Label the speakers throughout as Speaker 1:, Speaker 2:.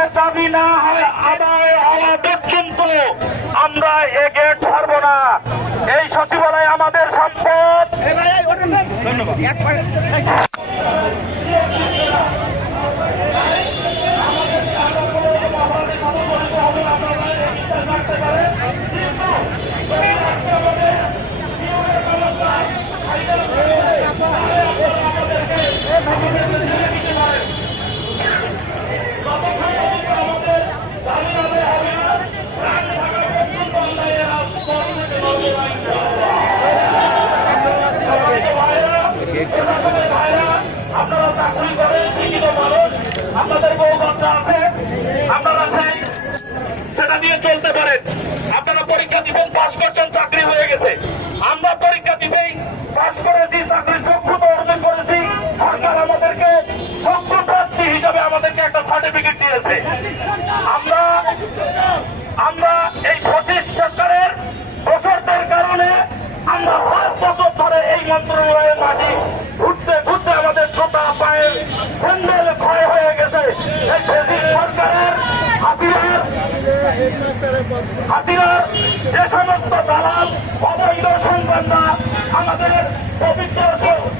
Speaker 1: আমাদের দাবি না হয়, আদায় হওয়া পর্যন্ত আমরা এ গেট না। এই সচিবালয় আমাদের সম্পদ। আপনারা আপনারা সেই সেটা দিয়ে চলতে পারেন। আপনারা পরীক্ষা দিবেন, পাশ করছেন, চাকরি হয়ে গেছে। আমরা পরীক্ষা দিতেই পাশ করেছি চাকরির যোগ্যতা অর্জন করেছি। সরকার আমাদেরকে যোগ্য প্রার্থী হিসাবে আমাদেরকে একটা সার্টিফিকেট দিয়েছে। আমরা আমরা এই পঁচিশ সরকারের বছরদের কারণে আমরা পাঁচ বছর ধরে এই মন্ত্রণালয়ের যে সমস্ত দালাল, অবৈধ সন্তানরা আমাদের পবিত্র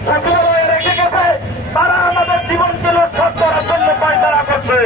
Speaker 1: সচিবালয়ে রেখে গেছে, তারা আমাদের জীবনকে লোটসাট করার জন্য পায়তারা করছে।